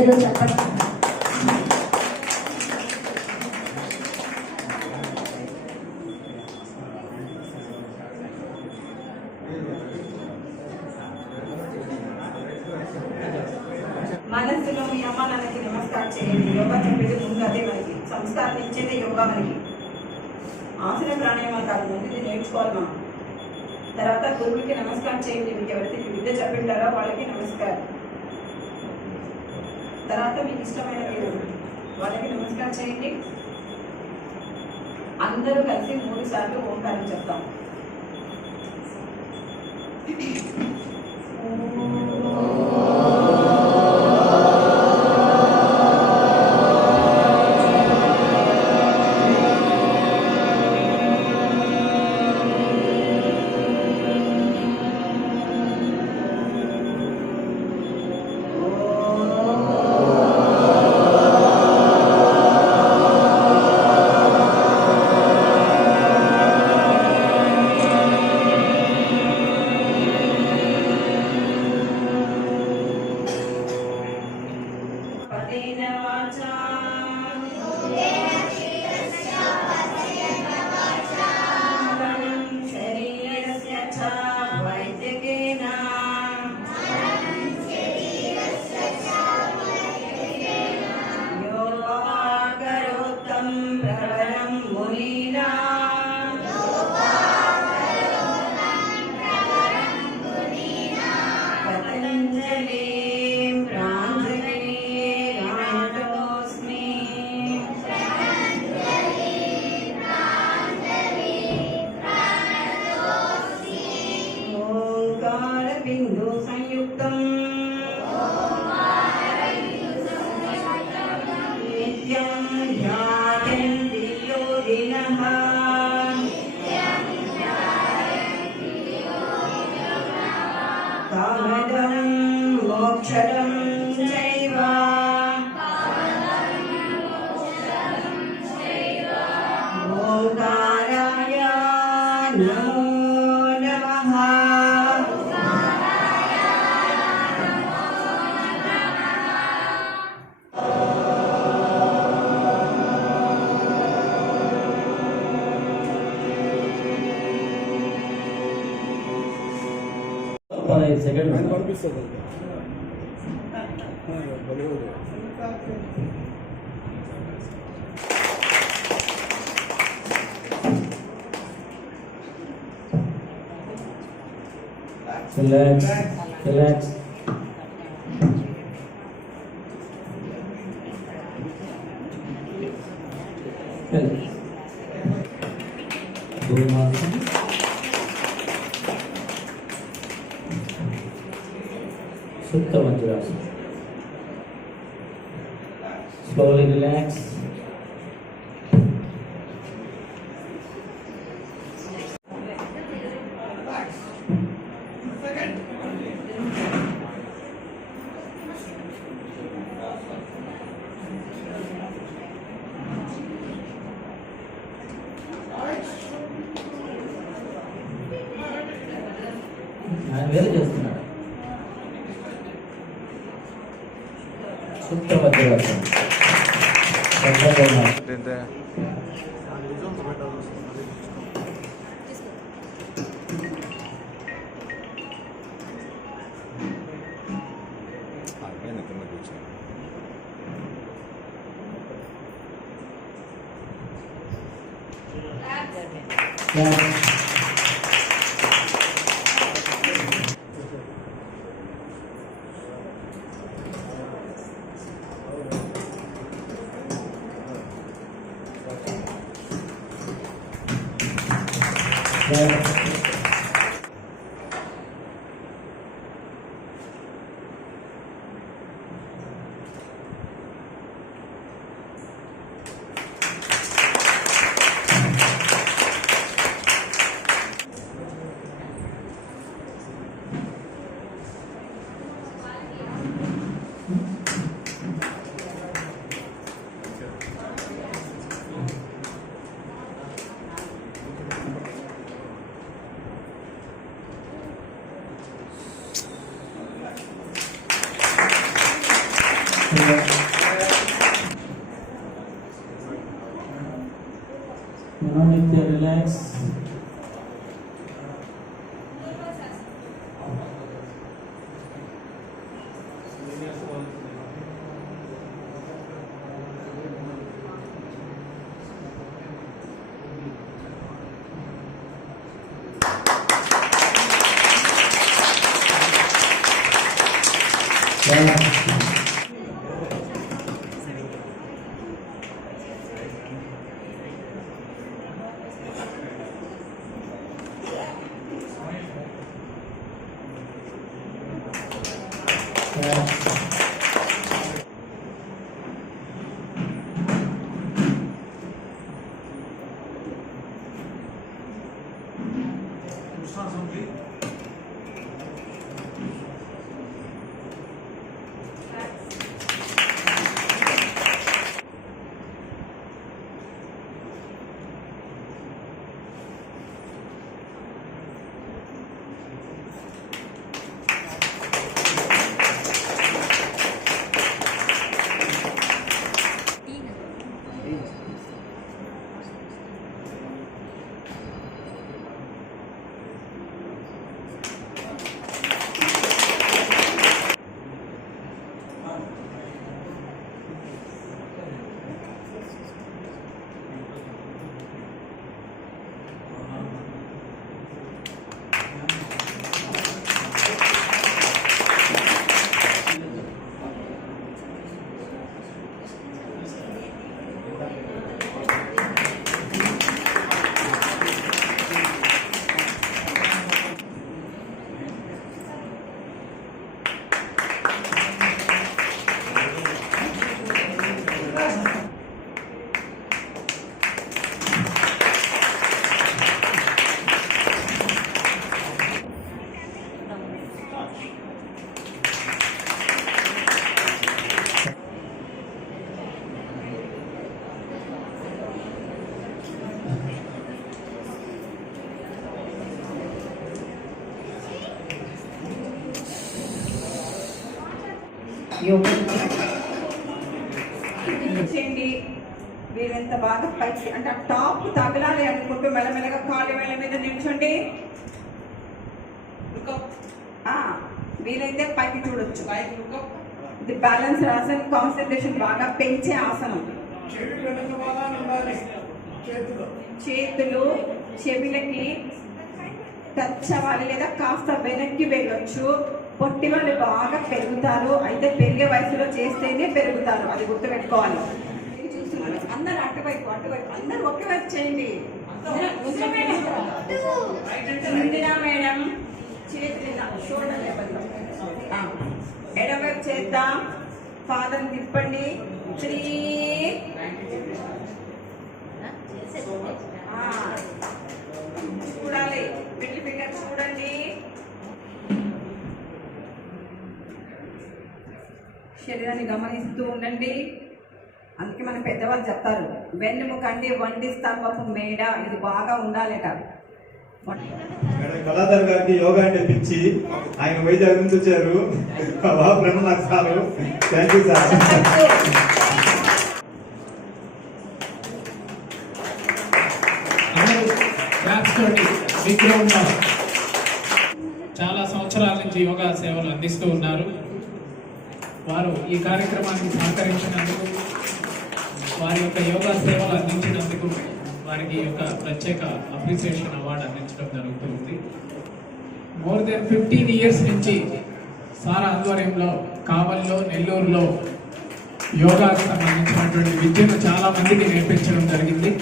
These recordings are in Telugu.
గజలు చెప్పండి. మనస్సులో మీ అమ్మ నాన్నకి నమస్కారం చేయండి. యోగా చెప్పేది ముందు అదే మనకి సంస్కారం ఇచ్చేదే యోగా. మనకి ఆసన ప్రాణాయామాలు కాదు, ముందు నేర్చుకోవాలి మనం. తర్వాత గురువులకి నమస్కారం చేయండి. మీకు ఎవరైతే విద్య చెప్పింటారో వాళ్ళకి నమస్కారం. తర్వాత మీకు ఇష్టమైన దేవుడు వాళ్ళకి నమస్కారం చేయండి. అందరూ కలిసి 3 సార్లు ఓంకారం చెప్తాం. मोक्षदं चैव ओंकाराय नमो नमः। Second relax, relax. Sutta Vajrasana. Slowly relax. వేరే చేస్తున్నాడు. Sutta Vajrasana. రిలాక్స్. చేయండి. వీరెంత బాగా పైకి అంటే ఆ టాప్ తగలాలి అనుకుంటూ మెల్లమెల్లగా కాళ్ళ వేళ్ళ మీద నిల్చోండి. వీలైతే పైకి చూడొచ్చు. ఇది బ్యాలెన్స్ ఆసనం, కాన్సన్ట్రేషన్ బాగా పెంచే ఆసనం. చేతులు చెవులకి టచ్ అవ్వాలి లేదా కాస్త వెనక్కి వెళ్ళొచ్చు. పొట్టి వాళ్ళు బాగా పెరుగుతారు, అయితే పెరిగే వయసులో చేస్తేనే పెరుగుతారు, అది గుర్తుపెట్టుకోవాలి. చూస్తున్నారు అందరు అటువైపు అందరు ఒకే వైపు చేయండి. ఇందిరా మేడం చేతులు షోల్డర్ లెవెల్లో ఎడమవైపు చేద్దాం. పాదం తిప్పండి. 3 చూడాలి, మిడిల్ ఫింగర్ చూడండి. శరీరాన్ని గమనిస్తూ ఉండండి. అందుకే మన పెద్దవాళ్ళు చెప్తారు, వెన్నెముక అంటే వండి స్తంభపు మేడ, ఇది బాగా ఉండాలట. కళాధర్ గారికి యోగా అంటే పిచ్చి, ఆయన వైజాగ్ నుంచి వచ్చారు. నాకు సార్ థ్యాంక్ యూ సార్. చాలా సంవత్సరాల నుంచి యోగా సేవలు అందిస్తూ ఉన్నారు. వారు ఈ కార్యక్రమానికి సహకరించినందుకు, వారి యొక్క యోగా సేవలు అందించినందుకు వారికి యొక్క ప్రత్యేక అప్రిసియేషన్ అవార్డు అందించడం జరుగుతుంది. మోర్ దెన్ 15 ఇయర్స్ నుంచి సార్ ఆధ్వర్యంలో కావలిలో, నెల్లూరులో యోగాకు సంబంధించినటువంటి విద్యను చాలా మందికి నేర్పించడం జరిగింది.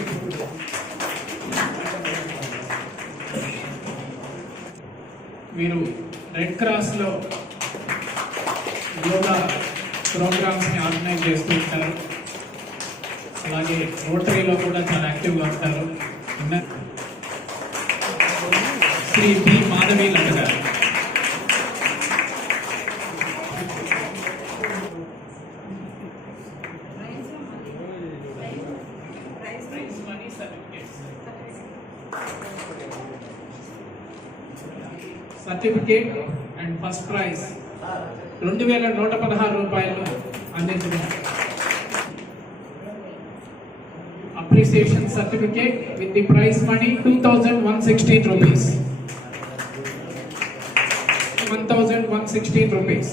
వీరు రెడ్ క్రాస్లో యోగా ప్రోగ్రామ్స్ని ఆర్గనైజ్ చేస్తూ ఉంటారు. అలాగే రోటరీలో కూడా చాలా యాక్టివ్గా ఉంటారు. శ్రీ పి మాధవి లత గారు. సర్టిఫికేట్ అండ్ ఫస్ట్ ప్రైజ్ 2116 రూపాయలు అందించడం. appreciation certificate with the prize money 2,116 rupees. 1,116 rupees.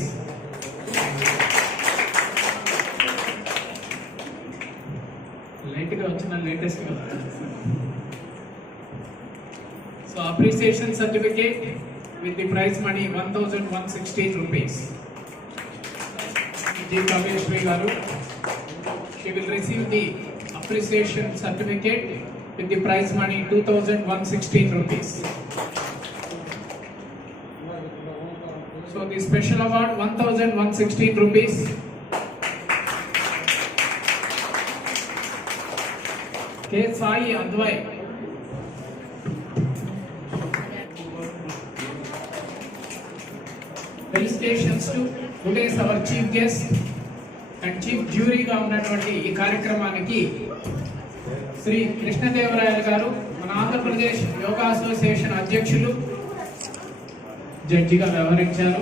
Latest. So appreciation certificate with the prize money 1,116 rupees. G. Kaveshri garu, she will receive the appreciation certificate with the prize money 2,116 rupees. So the special award 1,116 rupees. K. Sai Advai. Felicitations to today's our chief guest and chief jury గా ఉన్నటువంటి ఈ కార్యక్రమానికి శ్రీ కృష్ణదేవరాయలు గారు, మన ఆంధ్రప్రదేశ్ యోగా అసోసియేషన్ అధ్యక్షులు, జడ్జిగా వ్యవహరించారు.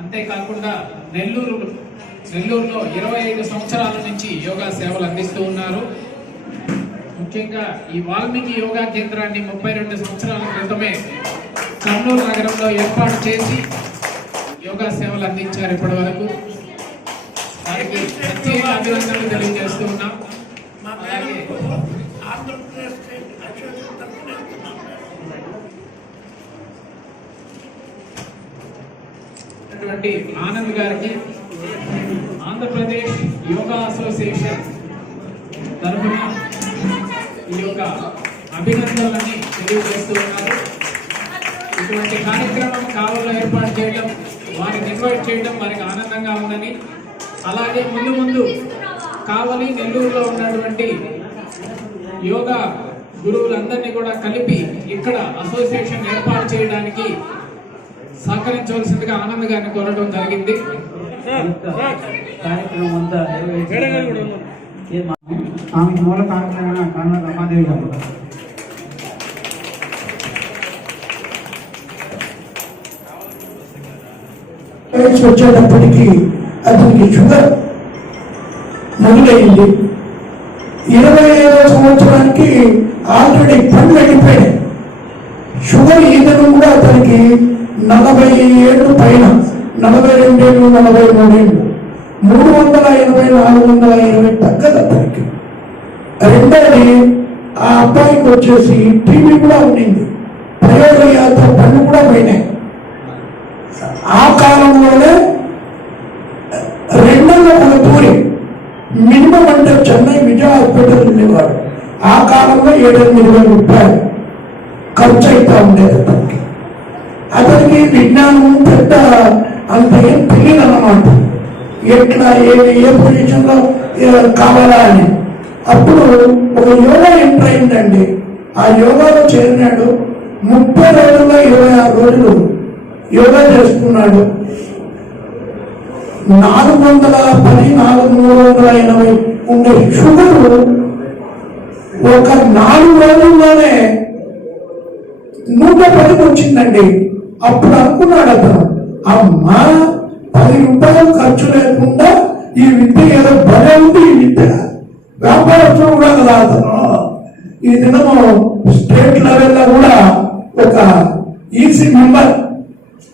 అంతేకాకుండా నెల్లూరులో 25 సంవత్సరాల నుంచి యోగా సేవలు అందిస్తూ ఉన్నారు. ముఖ్యంగా ఈ వాల్మీకి యోగా కేంద్రాన్ని 32 సంవత్సరాల క్రితమే కర్నూలు నగరంలో ఏర్పాటు చేసి యోగా సేవలు అందించారు. ఇప్పటి వరకు వారికి ప్రత్యేక అభినందనలు తెలియజేస్తూ ఉన్నాం. అలాగే ఆనంద్ గారికి ఆంధ్రప్రదేశ్ యోగా అసోసియేషన్ తరఫున ఈ యొక్క అభినందనలని తెలియజేస్తూ ఉన్నారు. ఇటువంటి కార్యక్రమం కావల్లో ఏర్పాటు చేయడం, వారిని ఇన్వైట్ చేయడం వారికి ఆనందంగా ఉందని, అలాగే ముందు కావలి నెల్లూరులో ఉన్నటువంటి యోగా గురువులందరినీ కూడా కలిపి ఇక్కడ అసోసియేషన్ ఏర్పాటు చేయడానికి సహకరించవలసిందిగా ఆనంద్ గారిని కోరడం జరిగింది. కార్యక్రమం అంతా ఆమె మూల కార్యక్రమమైన కారణం రమాదేవి గారు. వచ్చేటప్పటికి అతనికి షుగర్ మొదలైంది. 25వ సంవత్సరానికి ఆల్రెడీ పన్ను వెళ్ళిపోయాయి. షుగర్ ఈతను కూడా అతనికి 40 ఏళ్ళు పైన, 42 ఏళ్ళు, 43 ఏళ్ళు, 380, 420 తగ్గదు అతనికి. రెండోది ఆ అబ్బాయికి వచ్చేసి టీవీ కూడా ఉండింది, ప్రయోగయాత్ర పన్ను కూడా పోయినాయి. ఆ కాలంలోనే 200 దూరి మినిమం అంటే చెన్నై విజయ హాస్పిటల్ వెళ్ళేవాడు. ఆ కాలంలో 7-8 రూపాయలు ఖర్చు అవుతా ఉండేది అతనికి. అతనికి విజ్ఞానం పెద్ద అంత ఏం తెలియదు అన్నమాట, ఎట్లా ఏ పొజిషన్ లో కావాలా అని. అప్పుడు ఒక యోగా ఎంటర్ అయిందండి. ఆ యోగాలో చేరినాడు. 30 రోజుల్లో 26 రోజులు యోగా చేసుకున్నాడు. 410, 380 ఉండే షుగర్ ఒక 4 రోజుల్లోనే 110 వచ్చిందండి. అప్పుడు అనుకున్నాడు అతను, అమ్మా 10 రూపాయలు ఖర్చు లేకుండా ఈ విద్య ఏదో భలే ఉంది. ఈ విద్య వ్యాపారస్తులు కూడా కదా అతను. ఈ దినము స్టేట్ లెవెల్లో కూడా ఒక ఈసీ మెంబర్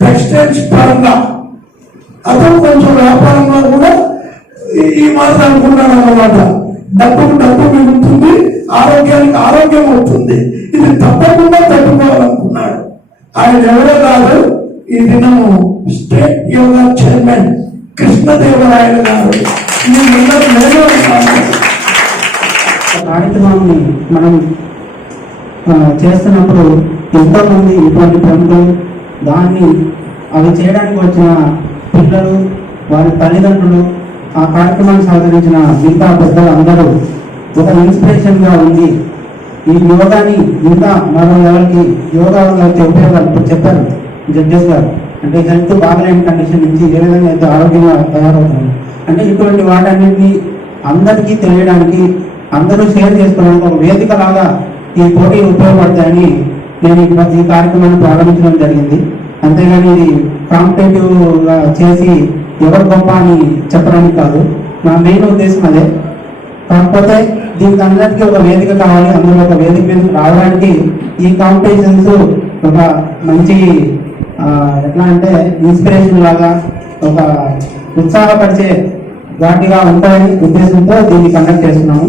టెక్స్టైల్స్ పరంగా అతను కొంచెం వ్యాపారంలో కూడా ఈ మాట అనుకున్నాడు అన్నమాట. డబ్బుకు డబ్బు మిగులుతుంది, ఆరోగ్యానికి ఆరోగ్యం అవుతుంది. ఇది తప్పకుండా తట్టుకోవాలనుకున్నాడు. ఆయన ఎవరో కాదు, ఈ దినము స్టేట్ యోగా చైర్మన్ కృష్ణదేవరాయలు గారు. కార్యక్రమాన్ని మనం చేస్తున్నప్పుడు ఎంతో మంది ఇటువంటి ప్రముఖులు, దాన్ని అవి చేయడానికి వచ్చిన పిల్లలు, వారి తల్లిదండ్రులు, ఆ కార్యక్రమాన్ని సహకరించిన మిగతా పెద్దలు అందరూ ఒక ఇన్స్పిరేషన్ గా ఉంది. ఈ యోగాని ఇంకా మరో ఎవరికి యోగా వల్ల వచ్చే ఉపయోగాలు ఇప్పుడు చెప్పారు జడ్జెస్ గారు. అంటే హెల్త్ బాగలేని కండిషన్ నుంచి ఏ విధంగా అయితే ఆరోగ్యంగా తయారవుతుంది అంటే ఇటువంటి వాటన్నిటిని అందరికీ తెలియడానికి, అందరూ షేర్ చేసుకోవడానికి ఒక వేదిక లాగా ఈ పోటీలు ఉపయోగపడతాయని నేను ఈ కార్యక్రమాన్ని ప్రారంభించడం జరిగింది. అంతేగాని ఇది కాంపిటేటివ్ గా చేసి ఎవరు గొప్ప అని చెప్పడానికి కాదు. నా మెయిన్ ఉద్దేశం అదే. కాకపోతే దీనికి అందరికీ ఒక వేదిక కావాలి. అందులో ఒక వేదిక మీద రావడానికి ఈ కాంపిటీషన్స్ ఒక మంచి ఎట్లా అంటే ఇన్స్పిరేషన్ లాగా ఒక ఉత్సాహపరిచే వాటిగా ఉంటాయని ఉద్దేశంతో దీన్ని కండక్ట్ చేస్తున్నాము.